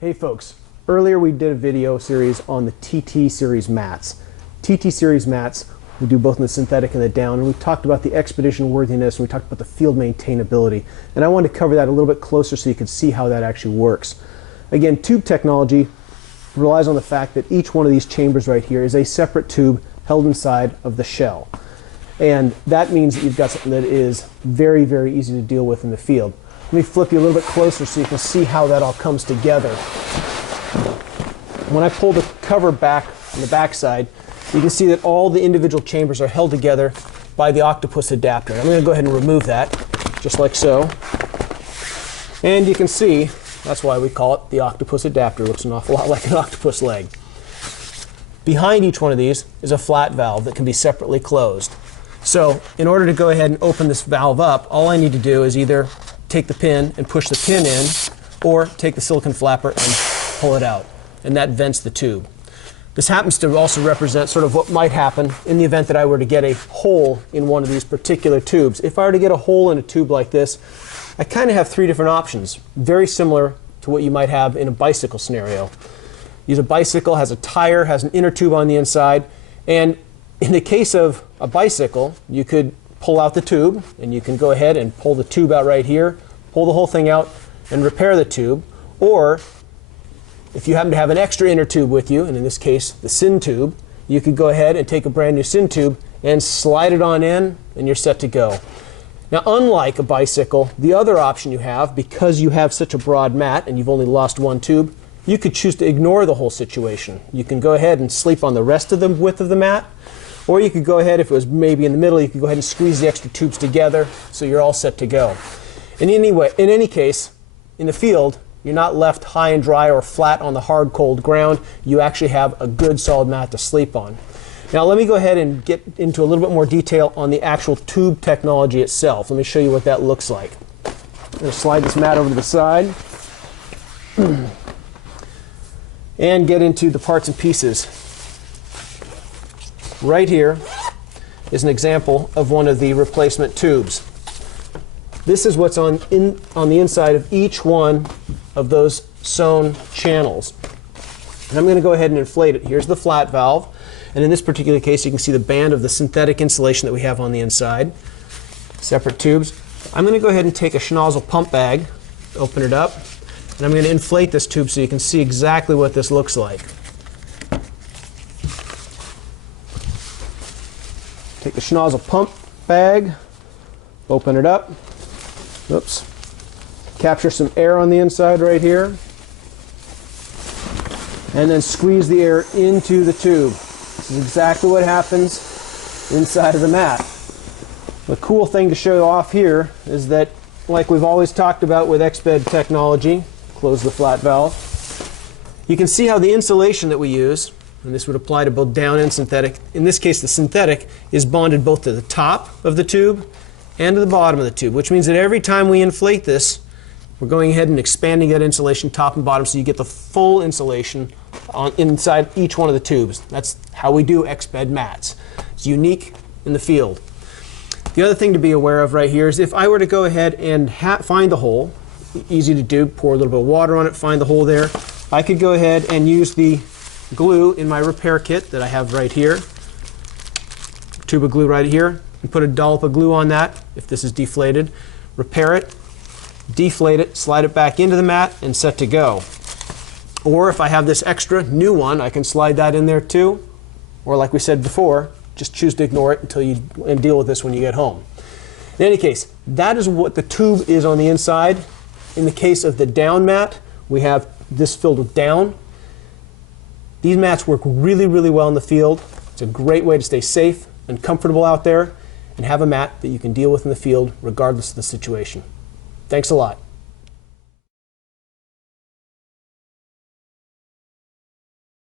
Hey folks, earlier we did a video series on the TT series mats. TT series mats we do both in the synthetic and the down, and we talked about the expedition worthiness and we talked about the field maintainability. And I wanted to cover that a little bit closer so you could see how that actually works. Again, tube technology relies on the fact that each one of these chambers right here is a separate tube held inside of the shell. And that means that you've got something that is very, very easy to deal with in the field. Let me flip you a little bit closer so you can see how that all comes together. When I pull the cover back on the back side, you can see that all the individual chambers are held together by the Octopus Adapter. I'm going to go ahead and remove that, just like so. And you can see, that's why we call it the Octopus Adapter. It looks an awful lot like an octopus leg. Behind each one of these is a flat valve that can be separately closed. So in order to go ahead and open this valve up, all I need to do is either take the pin and push the pin in, or take the silicone flapper and pull it out. And that vents the tube. This happens to also represent sort of what might happen in the event that I were to get a hole in one of these particular tubes. If I were to get a hole in a tube like this, I kind of have three different options, very similar to what you might have in a bicycle scenario. Use a bicycle, has a tire, has an inner tube on the inside, and in the case of a bicycle, you could pull out the tube, and you can go ahead and pull the tube out right here, pull the whole thing out, and repair the tube. Or if you happen to have an extra inner tube with you, and in this case the syn tube, you could go ahead and take a brand new syn tube and slide it on in, and you're set to go. Now, unlike a bicycle, the other option you have, because you have such a broad mat and you've only lost one tube, you could choose to ignore the whole situation. You can go ahead and sleep on the rest of the width of the mat, or you could go ahead, if it was maybe in the middle, you could go ahead and squeeze the extra tubes together so you're all set to go. And anyway, in any case, in the field, you're not left high and dry or flat on the hard, cold ground. You actually have a good, solid mat to sleep on. Now let me go ahead and get into a little bit more detail on the actual tube technology itself. Let me show you what that looks like. I'm going to slide this mat over to the side and get into the parts and pieces. Right here is an example of one of the replacement tubes. This is what's on the inside of each one of those sewn channels. And I'm going to go ahead and inflate it. Here's the flat valve. And in this particular case, you can see the band of the synthetic insulation that we have on the inside. Separate tubes. I'm going to go ahead and take a Schnozzel Pumpbag, open it up, and I'm going to inflate this tube so you can see exactly what this looks like. Take the Schnozzel Pumpbag, open it up. Oops. Capture some air on the inside right here, and then squeeze the air into the tube. This is exactly what happens inside of the mat. The cool thing to show off here is that, like we've always talked about with Exped technology, close the flat valve, you can see how the insulation that we use, and this would apply to both down and synthetic, in this case the synthetic, is bonded both to the top of the tube and to the bottom of the tube, which means that every time we inflate this, we're going ahead and expanding that insulation top and bottom so you get the full insulation inside each one of the tubes. That's how we do Exped mats. It's unique in the field. The other thing to be aware of right here is if I were to go ahead and find the hole, easy to do, pour a little bit of water on it, find the hole there, I could go ahead and use the glue in my repair kit that I have right here, tube of glue right here, and put a dollop of glue on that if this is deflated, repair it, deflate it, slide it back into the mat, and set to go. Or if I have this extra new one, I can slide that in there too. Or like we said before, just choose to ignore it until you deal with this when you get home. In any case, that is what the tube is on the inside. In the case of the down mat, we have this filled with down. These mats work really, really well in the field. It's a great way to stay safe and comfortable out there and have a mat that you can deal with in the field regardless of the situation. Thanks a lot.